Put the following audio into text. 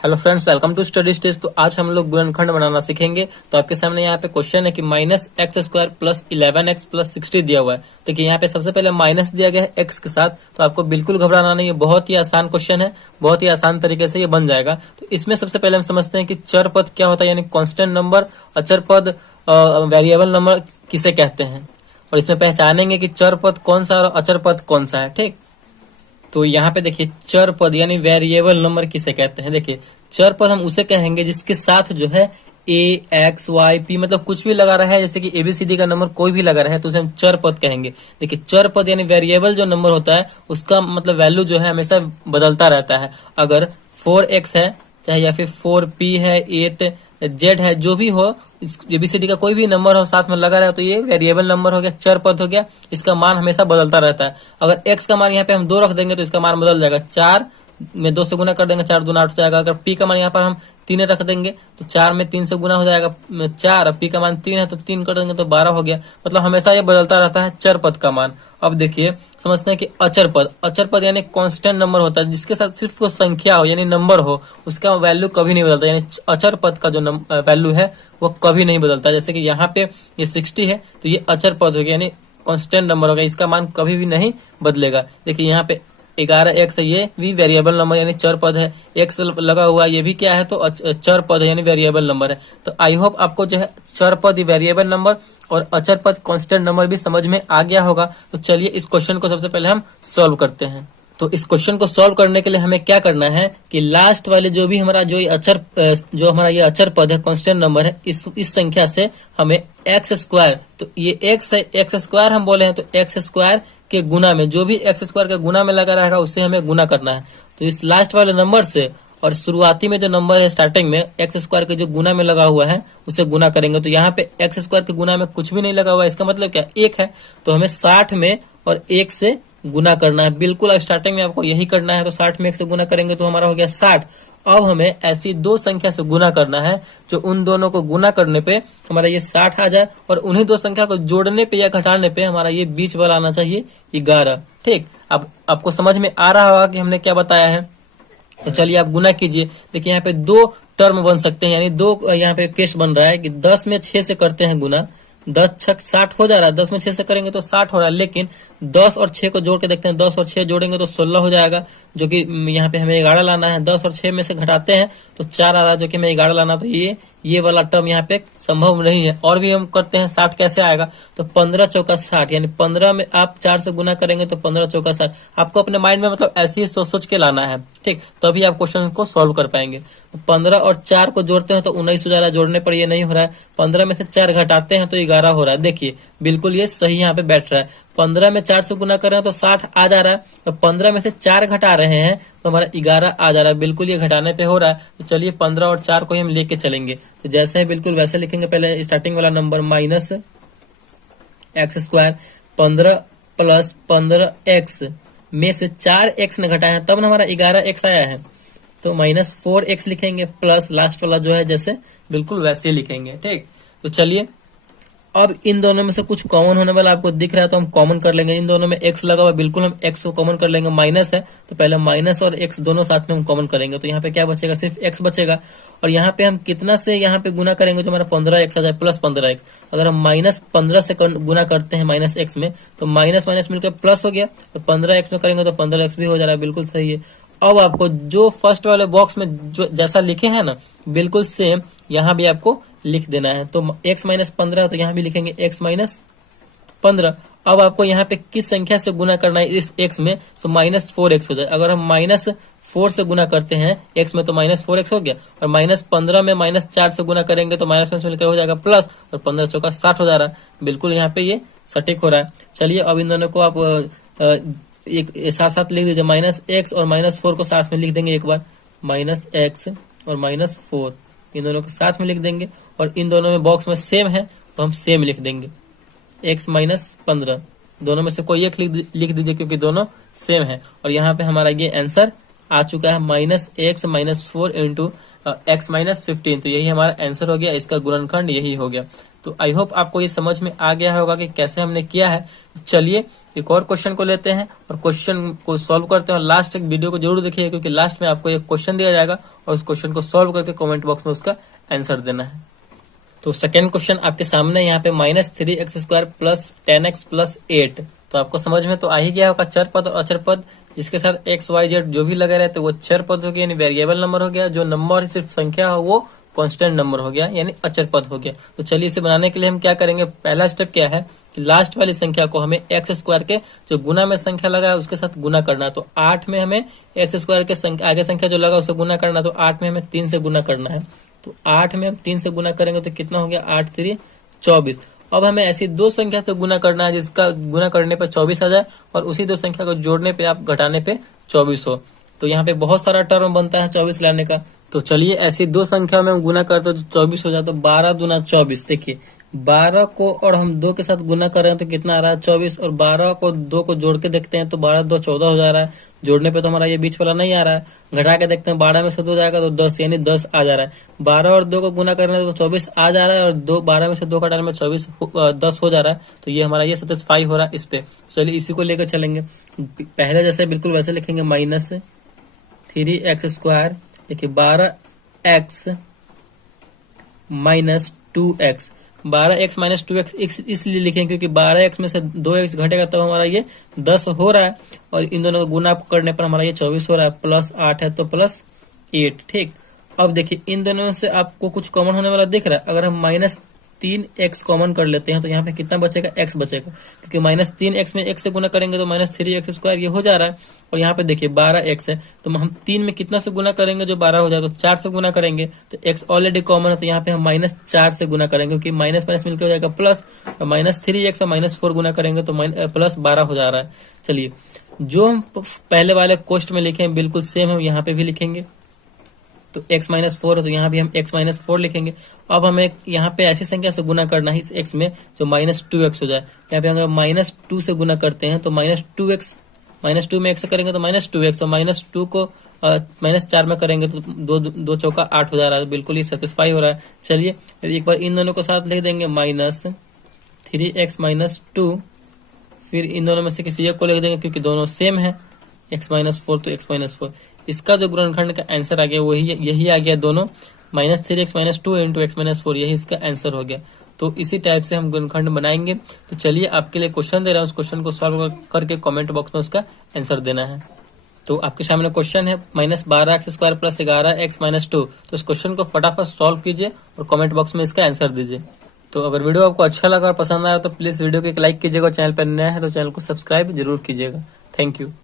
Hello friends, welcome to study stage. तो आज हम लोग गुणनखंड बनाना सीखेंगे। तो आपके सामने यहाँ पे क्वेश्चन है कि minus x square plus 11x plus 60 दिया हुआ है। देखिए यहाँ पे सबसे पहले माइनस दिया गया है एक्स के साथ, तो आपको बिल्कुल घबराना नहीं है, बहुत ही आसान क्वेश्चन है, बहुत ही आसान तरीके से ये बन जाएगा। तो इसमें सबसे पहले हम समझते हैं कि चर पद क्या होता है, यानी कॉन्स्टेंट नंबर, अचर पद, वेरिएबल नंबर किसे कहते हैं, और इसमें पहचानेंगे कि चर पद कौन सा और अचर पद कौन सा है। ठीक, तो यहाँ पे देखिए चर पद यानी वेरिएबल नंबर किसे कहते हैं। देखिए चर पद हम उसे कहेंगे जिसके साथ जो है ए एक्स वाई पी मतलब कुछ भी लगा रहा है, जैसे कि एबीसीडी का नंबर कोई भी लगा रहा है तो उसे हम चर पद कहेंगे। देखिए चर पद यानी वेरिएबल जो नंबर होता है उसका मतलब वैल्यू जो है हमेशा बदलता रहता है। अगर 4x है चाहे या फिर 4p है, 8z है, जो भी हो, एबीसीडी का कोई भी नंबर हो साथ में लगा रहा है तो ये वेरिएबल नंबर हो गया, चर पद हो गया। इसका मान हमेशा बदलता रहता है। अगर x का मान यहाँ पे हम 2 रख देंगे तो इसका मान बदल जाएगा, 4 में 2 से गुना कर देंगे, 4 दूना 8 हो जाएगा। अगर p का मान यहाँ पर हम 3 रख देंगे तो 4 में 3 से गुना हो जाएगा 4, p का मान 3 है तो 3 कर देंगे तो 12 हो गया। मतलब हमेशा ये बदलता रहता है चर पद का मान। अब देखिए समझते हैं कि अचर पद, अचर पद यानी कांस्टेंट नंबर होता है जिसके साथ सिर्फ कोई संख्या हो यानी नंबर हो, उसका वैल्यू कभी नहीं बदलता। यानी अचर पद का जो वैल्यू है वो कभी नहीं बदलता। जैसे कि यहाँ पे ये 60 है तो ये अचर पद हो गया यानी कांस्टेंट नंबर हो गया, इसका मान कभी भी नहीं बदलेगा। देखिए यहाँ पे 11x है, ये भी वेरिएबल नंबर यानी चर पद है। x लगा हुआ ये भी क्या है तो चर पद है यानी वेरिएबल नंबर है। तो आई होप आपको जो है चर पद वेरिएबल नंबर और अचर पद कांस्टेंट नंबर भी समझ में आ गया होगा। तो चलिए इस क्वेश्चन को सबसे पहले हम सॉल्व करते हैं। तो इस क्वेश्चन को सॉल्व करने के लिए हमें क्या करना है कि लास्ट वाले जो भी हमारा जो ये अचर पद है, कांस्टेंट नंबर है, इस संख्या से हमें एक्स स्क्वायर, तो ये एक्स है, एक्स स्क्वायर हम बोले हैं तो एक्स स्क्वायर के गुना में, जो भी एक्स स्क्वायर के गुना में लगा रहेगा उससे हमें गुना करना है। तो इस लास्ट वाले नंबर से और शुरुआती में जो नंबर है स्टार्टिंग में एक्स स्क्वायर के जो गुना में लगा हुआ है उसे गुना करेंगे। तो यहाँ पे एक्स स्क्वायर के गुना में कुछ भी नहीं लगा हुआ है, इसका मतलब क्या, 1 है। तो हमें 60 में और 1 से गुना करना है, बिल्कुल स्टार्टिंग में आपको यही करना है। तो 60 में 1 से गुना करेंगे तो हमारा हो गया 60। अब हमें ऐसी दो संख्या से गुना करना है जो उन दोनों को गुना करने पे हमारा ये 60 आ जाए, और उन्हीं दो संख्या को जोड़ने पे या घटाने पे हमारा ये बीच वाला आना चाहिए 11। ठीक, अब आपको समझ में आ रहा होगा कि हमने क्या बताया है। तो चलिए आप गुना कीजिए। देखिए यहाँ पे 2 टर्म बन सकते हैं, यानी 2 यहाँ पे केस बन रहा है कि 10 में 6 से करते हैं गुना, 10 छक 60 हो जा रहा है, 10 में 6 से करेंगे तो 60 हो रहा है। लेकिन 10 और 6 को जोड़ के देखते हैं, 10 और 6 जोड़ेंगे तो 16 हो जाएगा, जो कि यहाँ पे हमें 11 लाना है। 10 और 6 में से घटाते हैं तो 4 आ रहा है, जो कि हमें 11 लाना। तो ये वाला टर्म यहाँ पे संभव नहीं है। और भी हम करते हैं, 60 कैसे आएगा, तो 15 चौका 60, यानी 15 में आप 4 से गुना करेंगे तो 15 चौका 60। आपको अपने माइंड में मतलब ऐसे ही सोच सोच के लाना है, ठीक, तभी आप क्वेश्चन को सॉल्व कर पाएंगे। तो 15 और 4 को जोड़ते हैं तो 19 हो जा रहा है, जोड़ने पर ये नहीं हो रहा है। 15 में से 4 घटाते हैं तो 11 हो रहा है। देखिए बिल्कुल ये सही यहाँ पे बैठ रहा है। 15 में 4 से गुना कर रहे हैं तो 60 आ जा रहा है, तो 15 में से 4 घटा रहे हैं तो हमारा 11 आ जा रहा है। बिल्कुल ये घटाने पे हो रहा है। तो चलिए 15 और 4 को ही हम लेके चलेंगे। तो जैसे है बिल्कुल वैसे लिखेंगे। पहले स्टार्टिंग वाला number minus x square, 15 plus 15x में से 4x ने घटाया है तब हमारा 11x आया है, तो माइनस 4x लिखेंगे, प्लस लास्ट वाला जो है जैसे बिल्कुल वैसे लिखेंगे। ठीक, तो चलिए अब इन दोनों में से कुछ कॉमन होने वाला आपको दिख रहा है तो हम कॉमन कर लेंगे। इन दोनों में x लगा हुआ, बिल्कुल हम x को कॉमन कर लेंगे। माइनस है तो पहले माइनस और x दोनों साथ में हम कॉमन करेंगे, तो यहाँ पे क्या बचेगा, सिर्फ x बचेगा। और यहाँ पे हम कितना से यहाँ पे गुना करेंगे तो हमारा 15x आ जाए, प्लस 15x। अगर हम माइनस 15 से गुना करते हैं माइनस x में तो माइनस माइनस मिलकर प्लस हो गया, तो 15x में करेंगे तो 15x भी हो जा रहा है, बिल्कुल सही है। अब आपको जो फर्स्ट वाले बॉक्स में जो जैसा लिखे हैं ना बिल्कुल सेम यहाँ भी आपको लिख देना है। तो x माइनस 15 तो यहाँ भी लिखेंगे x माइनस 15। अब आपको यहाँ पे किस संख्या से गुना करना है इस x में, तो माइनस 4x हो जाए। अगर हम माइनस 4 से गुना करते हैं x में तो माइनस 4x हो गया, और माइनस 15 में माइनस 4 से गुना करेंगे तो माइनस में मिलकर हो जाएगा प्लस, और 15 चौका 60 हो जा रहा है। बिल्कुल यहाँ पे ये सटीक हो रहा है। चलिए अब इन दोनों को आप एक साथ साथ लिख दीजिए। माइनस x और माइनस 4 को साथ में लिख देंगे एक बार, माइनस x और माइनस 4 इन दोनों को साथ में लिख देंगे। और इन दोनों में बॉक्स में सेम है तो हम सेम लिख देंगे, x माइनस 15। दोनों में से कोई एक लिख दीजिए क्योंकि दोनों सेम है। और यहाँ पे हमारा ये आंसर आ चुका है, minus x minus 4 into x minus 15। तो यही हमारा आंसर हो गया, इसका गुणनखंड यही हो गया। तो आई होप आपको ये समझ में आ गया होगा कि कैसे हमने किया है। चलिए एक और क्वेश्चन को लेते हैं और क्वेश्चन को सॉल्व करते हैं। और लास्ट तक वीडियो को जरूर देखिए, क्योंकि लास्ट में आपको एक क्वेश्चन दिया जाएगा और उस क्वेश्चन को सॉल्व करके कमेंट बॉक्स में उसका आंसर देना है। तो सेकेंड क्वेश्चन आपके सामने यहाँ पे -3x² प्लस 10x प्लस 8। तो आपको समझ में तो आ ही गया होगा चर पद और अचर पद, जिसके साथ x y z जो भी लगे रहे तो वो चर पद हो गया यानी वेरिएबल नंबर हो गया, जो नंबर सिर्फ संख्या हो वो कांस्टेंट नंबर हो गया यानी अचर पद हो गया। तो चलिए इसे बनाने के लिए हम क्या करेंगे, पहला स्टेप क्या है कि लास्ट वाली संख्या को हमें x² के जो गुना में संख्या लगा है उसके साथ गुना करना है। तो 8 में हमें x² के आगे संख्या जो लगा उससे गुना करना, तो 8 में हमें 3 से गुना करना है। तो 8 में हम 3 से गुना करेंगे तो कितना हो गया, 8 3 24। अब हमें ऐसी दो संख्या से गुना करना है जिसका गुना करने पे 24 आ जाए और उसी दो संख्या को जोड़ने पे आप घटाने पे 24 हो। तो यहाँ पे बहुत सारा टर्म बनता है 24 लाने का। तो चलिए ऐसी दो संख्या में हम गुना करते तो 24 हो जाए। तो 12 दूना 24, देखिए 12 को और हम 2 के साथ गुना कर रहे हैं तो कितना आ रहा है 24, और 12 को 2 को जोड़ के देखते हैं तो 12 2 14 हो जा रहा है। जोड़ने पे तो हमारा ये बीच वाला नहीं आ रहा है। घटा के देखते हैं 12 में से 2 जाएगा तो 10 यानी 10 आ जा रहा है। 12 और 2 को गुना करने तो 24 आ जा रहा है और 12 में से 2 घटाने में 24 10 हो जा रहा है। तो ये हमारा ये सेटिस्फाई हो रहा है इस पे। चलिए इसी को लेकर चलेंगे, पहले जैसे बिल्कुल वैसे लिखेंगे -3x²। देखिए 12x minus 2x, 12x minus 2x इसलिए लिखेंगे क्योंकि 12x में से 2x घटेगा तब हमारा ये 10 हो रहा है, और इन दोनों को गुना करने पर हमारा ये 24 हो रहा है। प्लस 8 है तो प्लस 8। ठीक, अब देखिए इन दोनों से आपको कुछ कॉमन होने वाला दिख रहा है। अगर हम -3x कॉमन कर लेते हैं तो यहाँ पे कितना बचेगा, x बचेगा, क्योंकि -3x में x से गुना करेंगे तो -3x² ये हो जा रहा है। और यहाँ पे देखिए 12x है तो हम 3 में कितना से गुना करेंगे जो 12 हो जाए, तो 4 से गुना करेंगे। तो x ऑलरेडी कॉमन है तो यहाँ पे हम -4 से गुना करेंगे क्योंकि माइनस माइनस मिलकर हो जाएगा प्लस, और -3x और -4 गुना करेंगे तो प्लस 12 हो जा रहा है। चलिए जो हम पहले वाले क्वेश्चन में लिखे हैं बिल्कुल सेम हम यहाँ पे भी लिखेंगे। तो x माइनस 4 है तो यहाँ भी हम x माइनस 4 लिखेंगे। अब हमें यहाँ पे ऐसी संख्या से गुना करना है इस x में जो -2x हो जाए। यहाँ पे अगर -2 से गुना करते हैं तो -2x, -2 में x से करेंगे तो -2x, और -2 को -4 में करेंगे तो 2 चौका 8 हो जा रहा है। बिल्कुल ही सेटिस्फाई हो रहा है। चलिए एक बार इन दोनों को साथ लिख देंगे -3x माइनस 2, फिर इन दोनों में से किसी एक को लिख देंगे क्योंकि दोनों सेम है, x माइनस 4 तो x माइनस 4। इसका जो गुणनखंड का आंसर आ गया वही यही आ गया, दोनों -3x minus 2 into x minus 4, यही इसका आंसर हो गया। तो इसी टाइप से हम गुणनखंड बनाएंगे। तो चलिए आपके लिए क्वेश्चन दे रहा हूँ, उस क्वेश्चन को सॉल्व करके कमेंट बॉक्स में उसका आंसर देना है। तो आपके सामने क्वेश्चन है -12x² प्लस 11x माइनस 2। तो इस क्वेश्चन को फटाफट सॉल्व कीजिए और कमेंट बॉक्स में इसका आंसर दीजिए। तो अगर वीडियो आपको अच्छा लगा और पसंद आया तो प्लीज वीडियो को एक लाइक कीजिएगा, और चैनल पर नया है तो चैनल को सब्सक्राइब जरूर कीजिएगा। Thank you.